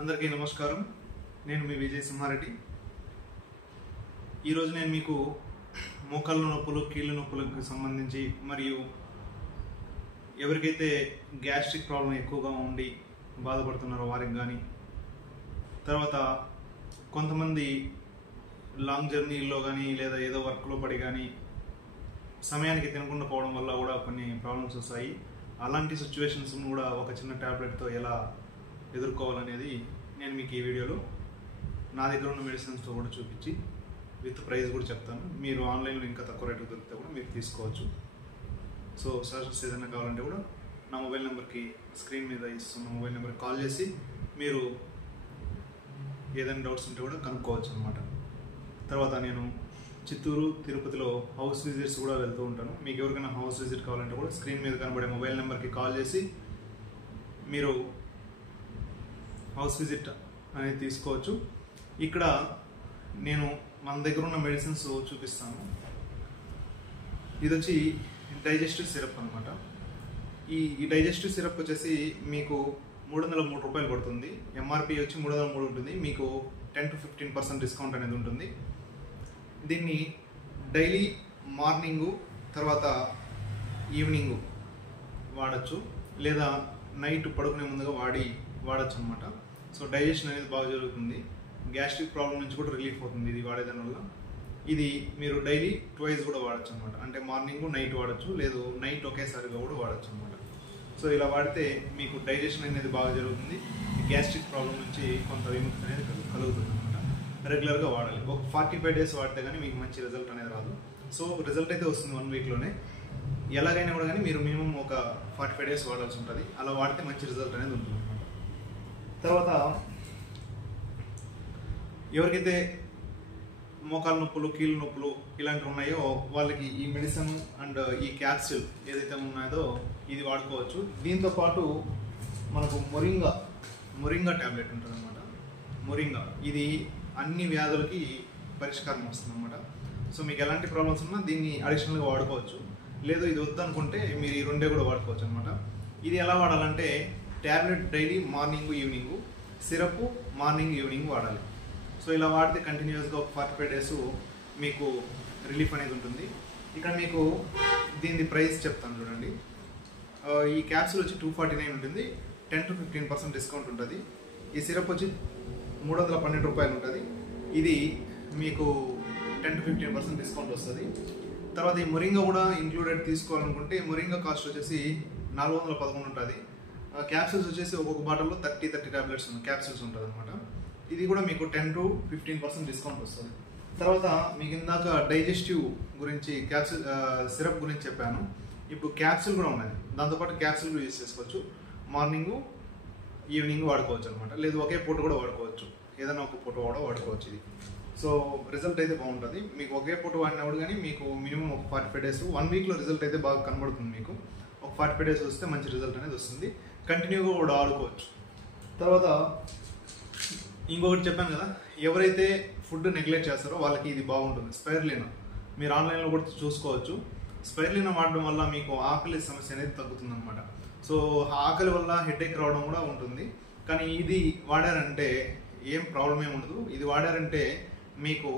అందరికీ నమస్కారం. నేను మీ విజయ్ సింహారెడ్డి. ఈరోజు నేను మీకు మోకాళ్ళ నొప్పులు, కీళ్ళ నొప్పులకు సంబంధించి మరియు ఎవరికైతే గ్యాస్ట్రిక్ ప్రాబ్లం ఎక్కువగా ఉండి బాధపడుతున్నారో వారికి కానీ, తర్వాత కొంతమంది లాంగ్ జర్నీలో కానీ లేదా ఏదో వర్క్లో పడి కానీ సమయానికి తినకుండా పోవడం వల్ల కూడా కొన్ని ప్రాబ్లమ్స్ వస్తాయి. అలాంటి సిచ్యువేషన్స్ను కూడా ఒక చిన్న ట్యాబ్లెట్తో ఎలా ఎదుర్కోవాలనేది నేను మీకు ఈ వీడియోలో నా దగ్గర ఉన్న మెడిసిన్స్తో కూడా చూపించి విత్ ప్రైస్ కూడా చెప్తాను. మీరు ఆన్లైన్లో ఇంకా తక్కువ రేటుకు దొరికితే కూడా మీరు తీసుకోవచ్చు. సో సజెషన్స్ ఏదైనా కావాలంటే కూడా నా మొబైల్ నెంబర్కి, స్క్రీన్ మీద ఇస్తున్న మొబైల్ నెంబర్కి కాల్ చేసి మీరు ఏదైనా డౌట్స్ ఉంటే కూడా కనుక్కోవచ్చు అనమాట. తర్వాత నేను చిత్తూరు, తిరుపతిలో హౌస్ విజిట్స్ కూడా వెళ్తూ ఉంటాను. మీకు ఎవరికైనా హౌస్ విజిట్ కావాలంటే కూడా స్క్రీన్ మీద కనబడే మొబైల్ నెంబర్కి కాల్ చేసి మీరు హౌస్ విజిట్ అనేది తీసుకోవచ్చు. ఇక్కడ నేను మన దగ్గర ఉన్న మెడిసిన్స్ చూపిస్తాను. ఇది వచ్చి డైజెస్టివ్ సిరప్ అనమాట. ఈ డైజెస్టివ్ సిరప్ వచ్చేసి మీకు 303 రూపాయలు పడుతుంది. ఎంఆర్పి వచ్చి 303 ఉంటుంది. మీకు 10 to 15% డిస్కౌంట్ అనేది ఉంటుంది. దీన్ని డైలీ మార్నింగు తర్వాత ఈవినింగు వాడచ్చు, లేదా నైట్ పడుకునే ముందుగా వాడచ్చు అనమాట. సో డైజెషన్ అనేది బాగా జరుగుతుంది. గ్యాస్ట్రిక్ ప్రాబ్లం నుంచి కూడా రిలీఫ్ అవుతుంది ఇది వాడేదాని వల్ల. ఇది మీరు డైలీ ట్వైస్ కూడా వాడచ్చు అనమాట. అంటే మార్నింగ్ నైట్ వాడచ్చు, లేదు నైట్ ఒకేసారిగా కూడా వాడచ్చు అనమాట. సో ఇలా వాడితే మీకు డైజెషన్ అనేది బాగా జరుగుతుంది. గ్యాస్ట్రిక్ ప్రాబ్లం నుంచి కొంత విముక్తి అనేది కలుగుతుంది అనమాట. రెగ్యులర్గా వాడాలి. ఒక 45 days వాడితే కానీ మీకు మంచి రిజల్ట్ అనేది రాదు. సో రిజల్ట్ అయితే వస్తుంది 1 weekలోనే. ఎలాగైనా కూడా కానీ మీరు మినిమం ఒక 45 days వాడాల్సి ఉంటుంది. అలా వాడితే మంచి రిజల్ట్ అనేది ఉంటుంది అనమాట. తర్వాత ఎవరికైతే మోకాళ్ళ నొప్పులు, కీళ్ళ నొప్పులు ఇలాంటివి ఉన్నాయో వాళ్ళకి ఈ మెడిసిన్ అండ్ ఈ క్యాప్సిల్ ఏదైతే ఉన్నాయో ఇది వాడుకోవచ్చు. దీంతో పాటు మనకు మొరింగా ట్యాబ్లెట్ ఉంటుంది అనమాట. మొరింగా ఇది అన్ని వ్యాధులకి పరిష్కారం వస్తుంది అనమాట. సో మీకు ఎలాంటి ప్రాబ్లమ్స్ ఉన్నా దీన్ని అడిషనల్గా వాడుకోవచ్చు. లేదు ఇది వద్దనుకుంటే మీరు ఈ రెండే కూడా వాడుకోవచ్చు అనమాట. ఇది ఎలా వాడాలంటే tablet daily morning evening, syrup morning evening వాడాలి. సో ఇలా వాడితే కంటిన్యూస్గా ఒక 45 days మీకు రిలీఫ్ అనేది ఉంటుంది. ఇక్కడ మీకు దీని ప్రైస్ చెప్తాను చూడండి. ఈ క్యాప్సూల్ వచ్చి 249 ఉంటుంది. 10 to 15% డిస్కౌంట్ ఉంటుంది. ఈ సిరప్ వచ్చి 312 రూపాయలు ఉంటుంది. ఇది మీకు 10 to 15% డిస్కౌంట్ వస్తుంది. తర్వాత ఈ మొరింగా కూడా ఇంక్లూడెడ్ తీసుకోవాలనుకుంటే మొరింగా కాస్ట్ వచ్చేసి 411 ఉంటుంది. క్యాప్సూల్స్ వచ్చేసి ఒక్కొక్క బాటిల్లో 30 టాబ్లెట్స్ క్యాప్సూల్స్ ఉంటుంది అనమాట. ఇది కూడా మీకు 10 to 15% డిస్కౌంట్ వస్తుంది. తర్వాత మీకు ఇందాక డైజెస్టివ్ గురించి సిరప్ గురించి చెప్పాను. ఇప్పుడు క్యాప్సూల్ కూడా ఉన్నది. దాంతోపాటు క్యాప్సూల్ కూడా యూజ్ చేసుకోవచ్చు. మార్నింగ్ ఈవినింగ్ వాడుకోవచ్చు అనమాట. లేదు ఒకే పూట కూడా వాడుకోవచ్చు. ఏదైనా ఒక పూట కూడా వాడుకోవచ్చు ఇది. సో రిజల్ట్ అయితే బాగుంటుంది. మీకు ఒకే పూట వాడినప్పుడు కానీ మీకు మినిమం ఒక 45 days, 1 weekలో రిజల్ట్ అయితే బాగా కనబడుతుంది. మీకు ఒక 45 days వస్తే మంచి రిజల్ట్ అనేది వస్తుంది. కంటిన్యూగా కూడా వాడుకోవచ్చు. తర్వాత ఇంకొకటి చెప్పాను కదా, ఎవరైతే ఫుడ్ నెగ్లెక్ట్ చేస్తారో వాళ్ళకి ఇది బాగుంటుంది. స్పైరులినా మీరు ఆన్లైన్లో కూడా చూసుకోవచ్చు. స్పైరులినా వాడడం వల్ల మీకు ఆకలి సమస్య అనేది తగ్గుతుంది అనమాట. సో ఆకలి వల్ల హెడేక్ రావడం కూడా ఉంటుంది. కానీ ఇది వాడారంటే ఏం ప్రాబ్లం ఏమి ఉండదు. ఇది వాడారంటే మీకు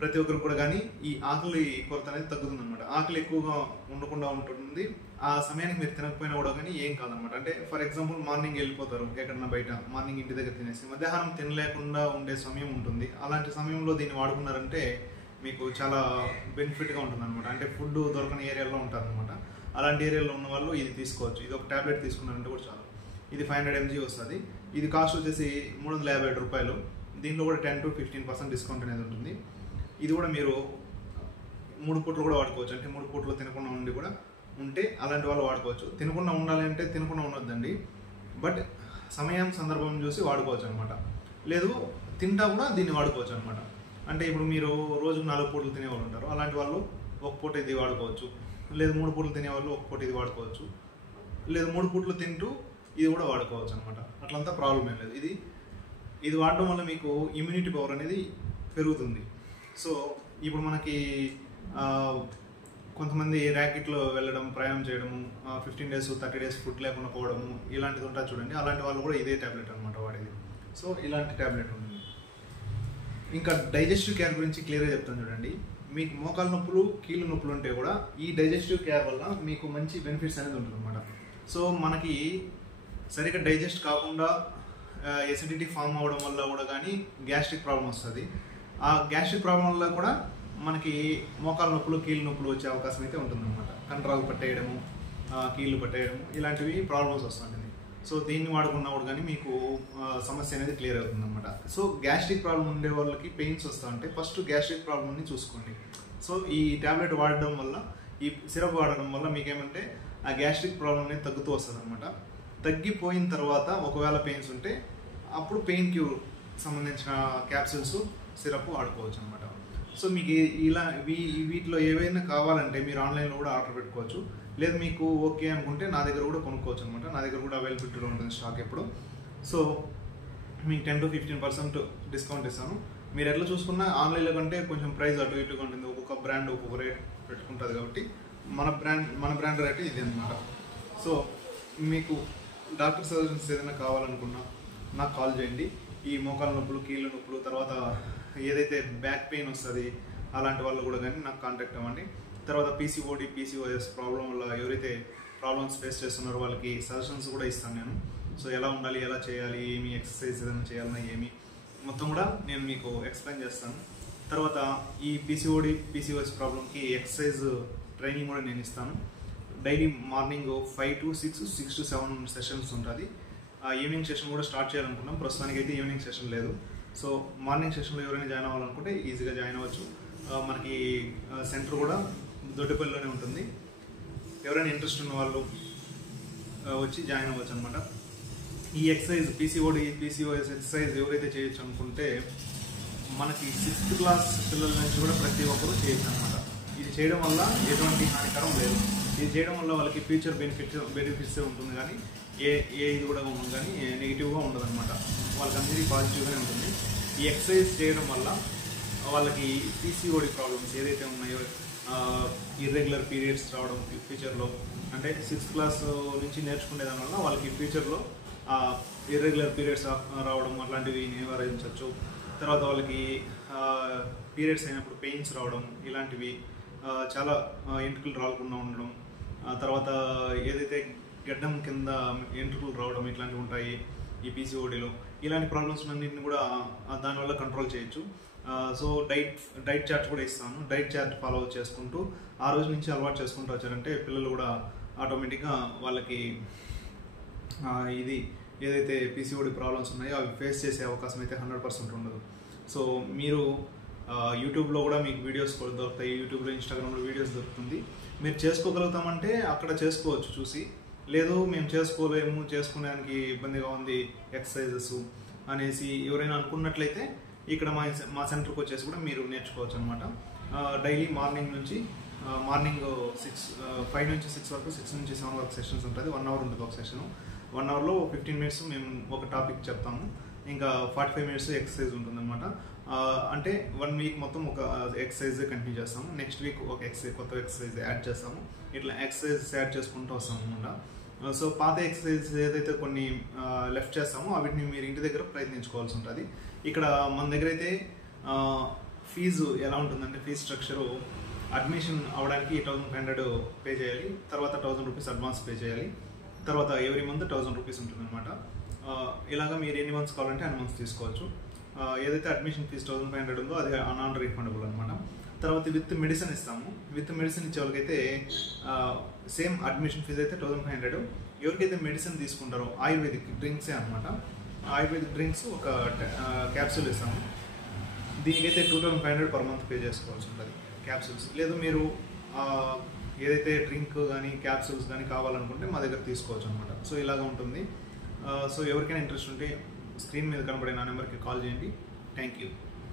ప్రతి ఒక్కరు కూడా కానీ ఈ ఆకలి కొరత అనేది తగ్గుతుంది అనమాట. ఆకలి ఎక్కువగా ఉండకుండా ఉంటుంది. ఆ సమయానికి మీరు తినకపోయినా కూడా కానీ ఏం కాదనమాట. అంటే ఫర్ ఎగ్జాంపుల్ మార్నింగ్ వెళ్ళిపోతారు ఎక్కడన్నా బయట, మార్నింగ్ ఇంటి దగ్గర తినేసి మధ్యాహ్నం తినలేకుండా ఉండే సమయం ఉంటుంది. అలాంటి సమయంలో దీన్ని వాడుకున్నారంటే మీకు చాలా బెనిఫిట్గా ఉంటుంది అనమాట. అంటే ఫుడ్ దొరకని ఏరియాలో ఉంటారనమాట. అలాంటి ఏరియాలో ఉన్న వాళ్ళు ఇది తీసుకోవచ్చు. ఇది ఒక ట్యాబ్లెట్ తీసుకున్నారంటే కూడా చాలు. ఇది 500 mg వస్తుంది. ఇది కాస్ట్ వచ్చేసి 357 రూపాయలు. దీంట్లో కూడా 10 to 15% డిస్కౌంట్ అనేది ఉంటుంది. ఇది కూడా మీరు 3 పూటలు కూడా వాడుకోవచ్చు. అంటే 3 పూటలు తినకుండా ఉండి కూడా ఉంటే అలాంటి వాళ్ళు వాడుకోవచ్చు. తినకుండా ఉండాలంటే తినకుండా ఉండొద్దండి, బట్ సమయం సందర్భం చూసి వాడుకోవచ్చు అనమాట. లేదు తింటా కూడా దీన్ని వాడుకోవచ్చు అనమాట. అంటే ఇప్పుడు మీరు రోజుకు 4 పూటలు తినేవాళ్ళు ఉంటారు. అలాంటి వాళ్ళు ఒక పూట ఇది వాడుకోవచ్చు. లేదు 3 పూటలు తినేవాళ్ళు ఒక పూట ఇది వాడుకోవచ్చు. లేదు 3 పూటలు తింటూ ఇది కూడా వాడుకోవచ్చు అనమాట. అట్లంతా ప్రాబ్లం ఏం లేదు. ఇది వాడడం వల్ల మీకు ఇమ్యూనిటీ పవర్ అనేది పెరుగుతుంది. సో ఇప్పుడు మనకి కొంతమంది ర్యాకెట్లో వెళ్ళడం, ప్రయాణం చేయడము, 15 days 30 days ఫుడ్ లేకుండా పోవడము ఇలాంటిది ఉంటుంది చూడండి. అలాంటి వాళ్ళు కూడా ఇదే ట్యాబ్లెట్ అనమాట సో ఇలాంటి ట్యాబ్లెట్ ఉంటుంది. ఇంకా డైజెస్టివ్ కేర్ గురించి క్లియర్గా చెప్తాను చూడండి. మీకు మోకాలు నొప్పులు కీళ్ళు నొప్పులు ఉంటే కూడా ఈ డైజెస్టివ్ కేర్ వల్ల మీకు మంచి బెనిఫిట్స్ అనేది ఉంటుంది అనమాట. సో మనకి సరిగ్గా డైజెస్ట్ కాకుండా ఎసిడిటీ ఫామ్ అవ్వడం వల్ల కూడా కానీ గ్యాస్ట్రిక్ ప్రాబ్లం వస్తుంది. ఆ గ్యాస్ట్రిక్ ప్రాబ్లం వల్ల కూడా మనకి మోకాలు నొప్పులు కీళ్ళు నొప్పులు వచ్చే అవకాశం అయితే ఉంటుందన్నమాట. కండరాలు పట్టేయడము, కీళ్ళు పట్టేయడము ఇలాంటివి ప్రాబ్లమ్స్ వస్తుంటుంది. సో దీన్ని వాడుకున్నప్పుడు కానీ మీకు సమస్య అనేది క్లియర్ అవుతుంది అనమాట. సో గ్యాస్ట్రిక్ ప్రాబ్లం ఉండే వాళ్ళకి పెయిన్స్ వస్తూ ఉంటే ఫస్ట్ గ్యాస్ట్రిక్ ప్రాబ్లమ్ని చూసుకోండి. సో ఈ ట్యాబ్లెట్ వాడడం వల్ల, ఈ సిరప్ వాడడం వల్ల మీకేమంటే ఆ గ్యాస్ట్రిక్ ప్రాబ్లం అనేది తగ్గుతూ వస్తుంది అనమాట. తగ్గిపోయిన తర్వాత ఒకవేళ పెయిన్స్ ఉంటే అప్పుడు పెయిన్ క్యూర్ సంబంధించిన క్యాప్సూల్స్ సిరప్ వాడుకోవచ్చు అనమాట. సో మీకు ఇలా వీటిలో ఏవైనా కావాలంటే మీరు ఆన్లైన్లో కూడా ఆర్డర్ పెట్టుకోవచ్చు. లేదు మీకు ఓకే అనుకుంటే నా దగ్గర కూడా కొనుక్కోవచ్చు అనమాట. నా దగ్గర కూడా అవైలబిలిటీలో ఉంటుంది స్టాక్ ఎప్పుడు. సో మీకు 10 to 15% డిస్కౌంట్ ఇస్తాను. మీరు ఎట్లా చూసుకున్నా ఆన్లైన్లో కంటే కొంచెం ప్రైస్ అటు ఇటుగా ఉంటుంది. ఒక్కొక్క బ్రాండ్ ఒక్కొక్క రేట్ పెట్టుకుంటుంది కాబట్టి మన బ్రాండ్ రేట్ ఇది అనమాట. సో మీకు డాక్టర్ సజెషన్స్ ఏదైనా కావాలనుకున్నా నాకు కాల్ చేయండి. ఈ మోకాలు నొప్పులు కీళ్ళ నొప్పులు తర్వాత ఏదైతే బ్యాక్ పెయిన్ వస్తుంది అలాంటి వాళ్ళు కూడా కానీ నాకు కాంటాక్ట్ అవ్వండి. తర్వాత పీసీఓడి పీసీఓఎస్ ప్రాబ్లం వల్ల ఎవరైతే ప్రాబ్లమ్స్ ఫేస్ చేస్తున్నారో వాళ్ళకి సజెషన్స్ కూడా ఇస్తాను నేను. సో ఎలా ఉండాలి, ఎలా చేయాలి, ఏమి ఎక్సర్సైజ్ ఏదైనా చేయాలన్నా ఏమి మొత్తం కూడా నేను మీకు ఎక్స్ప్లెయిన్ చేస్తాను. తర్వాత ఈ పీసీఓడి పీసీఓఎస్ ప్రాబ్లంకి ఎక్సర్సైజ్ ట్రైనింగ్ కూడా నేను ఇస్తాను. Daily morning 5 to 6, 6 to 7 sessions ఉంటుంది. ఈవినింగ్ సెషన్ కూడా స్టార్ట్ చేయాలనుకున్నాం. ప్రస్తుతానికి అయితే ఈవినింగ్ సెషన్ లేదు. సో మార్నింగ్ సెషన్లో ఎవరైనా జాయిన్ అవ్వాలనుకుంటే ఈజీగా జాయిన్ అవ్వచ్చు. మనకి సెంటర్ కూడా దొడ్డిపల్లిలోనే ఉంటుంది. ఎవరైనా ఇంట్రెస్ట్ ఉన్న వాళ్ళు వచ్చి జాయిన్ అవ్వచ్చు అనమాట. ఈ ఎక్సర్సైజ్ పీసీఓడి పీసీఓఎస్ ఎక్సర్సైజ్ ఎవరైతే చేయొచ్చు అనుకుంటే మనకి 6th క్లాస్ పిల్లల నుంచి కూడా ప్రతి ఒక్కరూ చేయొచ్చు అనమాట. ఇది చేయడం వల్ల ఎటువంటి హానికరం లేదు. ఇది చేయడం వల్ల వాళ్ళకి ఫ్యూచర్ బెనిఫిట్స్ ఉంటుంది, కానీ ఏ ఇది కూడా ఉండదు, కానీ నెగిటివ్గా ఉండదు అనమాట. వాళ్ళకి అందరికీ పాజిటివ్గానే ఉంటుంది. ఈ ఎక్సర్సైజ్ చేయడం వల్ల వాళ్ళకి పీసీఓడి ప్రాబ్లమ్స్ ఏదైతే ఉన్నాయో, ఇర్రెగ్యులర్ పీరియడ్స్ రావడం ఫ్యూచర్లో, అంటే 6th క్లాస్ నుంచి నేర్చుకునే దానివల్ల వాళ్ళకి ఫ్యూచర్లో ఇర్రెగ్యులర్ పీరియడ్స్ రావడం అట్లాంటివి నివారించవచ్చు. తర్వాత వాళ్ళకి పీరియడ్స్ అయినప్పుడు పెయిన్స్ రావడం ఇలాంటివి, చాలా ఎంట్రుకలు రాకుండా ఉండడం, తర్వాత ఏదైతే గడ్డం కింద ఎంట్రుకలు రావడం ఇట్లాంటివి ఉంటాయి ఈ పీసీఓడిలో. ఇలాంటి ప్రాబ్లమ్స్ అన్నింటిని కూడా దానివల్ల కంట్రోల్ చేయొచ్చు. సో డైట్ చార్ట్ కూడా ఇస్తాను. డైట్ చార్ట్ ఫాలో చేసుకుంటూ ఆ రోజు నుంచి అలవాటు చేసుకుంటూ వచ్చారంటే పిల్లలు కూడా ఆటోమేటిక్గా వాళ్ళకి ఇది ఏదైతే పీసీఓడి ప్రాబ్లమ్స్ ఉన్నాయో అవి ఫేస్ చేసే అవకాశం అయితే 100% ఉండదు. సో మీరు యూట్యూబ్లో కూడా మీకు వీడియోస్ కూడా దొరుకుతాయి. యూట్యూబ్లో, ఇన్స్టాగ్రామ్లో వీడియోస్ దొరుకుతుంది. మీరు చేసుకోగలుగుతామంటే అక్కడ చేసుకోవచ్చు చూసి. లేదు మేము చేసుకోలేము, చేసుకునేదానికి ఇబ్బందిగా ఉంది ఎక్సర్సైజెస్ అనేసి ఎవరైనా అనుకున్నట్లయితే ఇక్కడ మా సెంటర్కి వచ్చేసి కూడా మీరు నేర్చుకోవచ్చు అనమాట. డైలీ మార్నింగ్ 5 నుంచి 6 వరకు, 6 నుంచి 7 వరకు సెషన్స్ ఉంటుంది. 1 hour ఉంటుంది ఒక సెషన్. 1 hourలో 15 minutes మేము ఒక టాపిక్ చెప్తాము. ఇంకా 45 minutes ఎక్సర్సైజ్ ఉంటుంది అనమాట. అంటే 1 week మొత్తం ఒక ఎక్సర్సైజ్ కంటిన్యూ చేస్తాము. నెక్స్ట్ వీక్ ఒక కొత్త ఎక్సర్సైజ్ యాడ్ చేస్తాము. ఇట్లా ఎక్సర్సైజ్ యాడ్ చేసుకుంటూ వస్తాము అనమాట. సో పాత ఎక్సర్సైజ్ ఏదైతే కొన్ని లెఫ్ట్ చేస్తామో వాటిని మీరు ఇంటి దగ్గర ప్రయత్నించుకోవాల్సి ఉంటుంది. ఇక్కడ మన దగ్గర అయితే ఫీజు ఎలా ఉంటుందంటే, ఫీజు స్ట్రక్చరు అడ్మిషన్ అవడానికి 1500 పే చేయాలి. తర్వాత 1000 rupees అడ్వాన్స్ పే చేయాలి. తర్వాత ఎవ్రీ మంత్ 1000 rupees ఉంటుంది అనమాట. ఇలాగా మీరు ఎన్ని మంత్స్ కావాలంటే అన్ని మంత్స్ తీసుకోవచ్చు. ఏదైతే అడ్మిషన్ ఫీజు 1500 ఉందో అది నాన్ రీఫండబుల్ అనమాట. తర్వాత విత్ మెడిసిన్ ఇస్తాము. విత్ మెడిసిన్ ఇచ్చే వాళ్ళకైతే సేమ్ అడ్మిషన్ ఫీజు అయితే 1500. ఎవరికైతే మెడిసిన్ తీసుకుంటారో ఆయుర్వేదిక్ డ్రింక్సే అనమాట. ఆయుర్వేదిక్ డ్రింక్స్ ఒక క్యాప్సూల్ ఇస్తాము. దీనికైతే 2500 per month పే చేసుకోవాల్సి ఉంటుంది క్యాప్సూల్స్. లేదు మీరు ఏదైతే డ్రింక్ కానీ క్యాప్సూల్స్ కానీ కావాలనుకుంటే మా దగ్గర తీసుకోవచ్చు అనమాట. సో ఇలాగ ఉంటుంది. సో ఎవరికైనా ఇంట్రెస్ట్ ఉంటే స్క్రీన్ మీద కనబడే నా నెంబర్కి కాల్ చేయండి. Thank you.